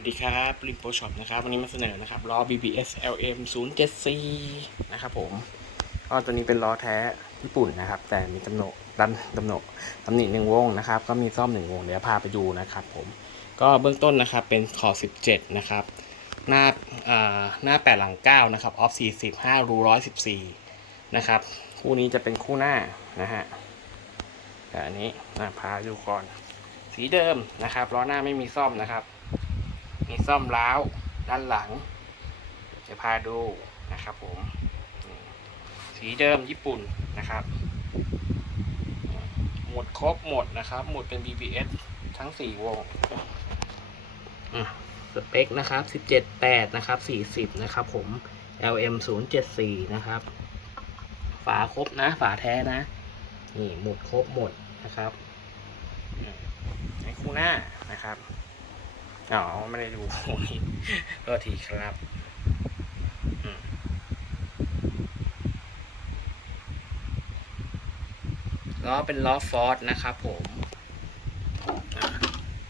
วัสดีครับริมโปช็อปนะครับวันนี้มาเสนอนะครับล้อ BBS LM 074นะครับผมก็ตัวนี้เป็นล้อแท้ญี่ปุ่นนะครับ แต่มีตำหนกดันตำหนกตำหนิหนึ่งวงนะครับ ก็มีซ่อมหนึ่งวงเดี๋ยวพาไปดูนะครับผมก็เบื้องต้นนะครับเป็นขอ 17 นะครับ หน้าอ่าหน้า 8 หลัง 9 นะครับออฟ40 5รู114 นะครับ คู่นี้จะเป็นคู่หน้านะฮะแต่อันนี้นะพาดูก่อน สีเดิมนะครับล้อหน้าไม่มีซ่อมนะครับ มีซ่อมล้าวด้านหลัง จะพาดูนะครับผมสีเดิมญี่ปุ่นนะครับ หมดครบหมดนะครับ หมดเป็น BBS ทั้ง 4 วงอะสเปคนะครับ 17.8 นะครับ 40 นะครับผม LM 074 นะครับ ฝาครบนะ ฝาแท้นะ นี่หมดครบหมดนะครับในคู่หน้านะครับ อ๋อ ไม่ได้ดูโอ้ยก็ทีครับล้อเป็นล้อฟอร์ดนะครับผม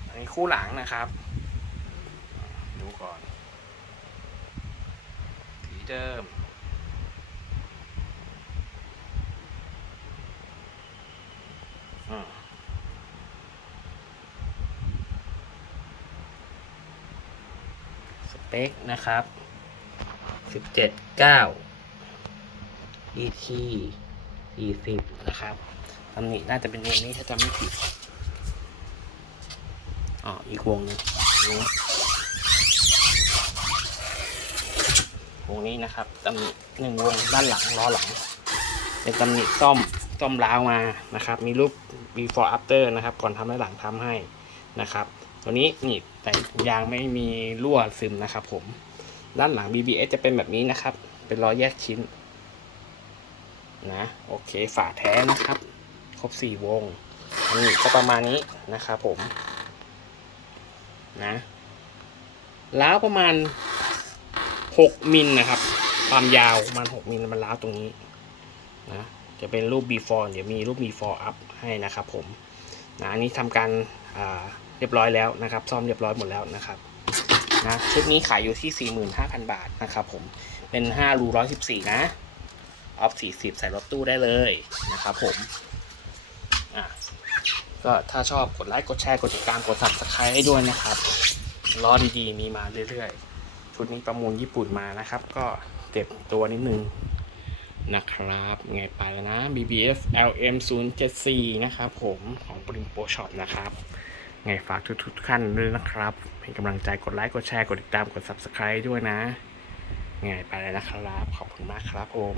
อันนี้คู่หลังนะครับ ดูก่อน สีเดิม อืม ส เปคนะครับสิบเจ็ดเก้า ET สี่สิบนะครับตำหนิน่าจะเป็นวงนี้ถ้าจำไม่ผิดอ๋ออีกวงหนึงวงนี้นะครับตำหนิหนึ่งวงด้านหลังล้อหลัง เป็นตำหนิซ่อมซ่อมล้าวมานะครับ มีรูป before after นะครับ ก่อนทำและหลังทำให้นะครับ ตัวนี้นี่แต่ยางไม่มีรั่วซึมนะครับผม ด้านหลัง BBS จะเป็นแบบนี้นะครับ เป็นล้อแยกชิ้น นะโอเคฝาแท้นะครับ ครบ4วงอันนี้ก็ประมาณนี้นะครับผม นะล้าวประมาณ6มิลนะครับ ความยาวประมาณ6มิลมันล้าวตรงนี้นะจะเป็นรูป before เดี๋ยวมีรูป before up ให้นะครับผมนะอันนี้ทำการอ่า เรียบร้อยแล้วนะครับ ซ่อมเรียบร้อยหมดแล้วนะครับนะชุดนี้ขายอยู่ที่ 45,000 บาทนะครับผมเป็น 5 รู 114 นะออฟ40 ใส่รถตู้ได้เลยนะครับผมอะก็ถ้าชอบกดไลค์ กดแชร์ กดติดตาม กด subscribe ให้ด้วยนะครับล้อดีๆ มีมาเรื่อยๆ ชุดนี้ประมูลญี่ปุ่นมานะครับ ก็เก็บตัวนิดนึงนะครับไงไปแล้วนะ BBF LM 0 7 4 นะครับผมของบริมโปช็อปนะครับ ไงฝากทุกๆท่านด้วยนะครับเป็นกำลังใจกดไลค์กดแชร์กดติดตามกด Subscribe ด้วยนะไงไปเลยนะครับ ขอบคุณมากครับผม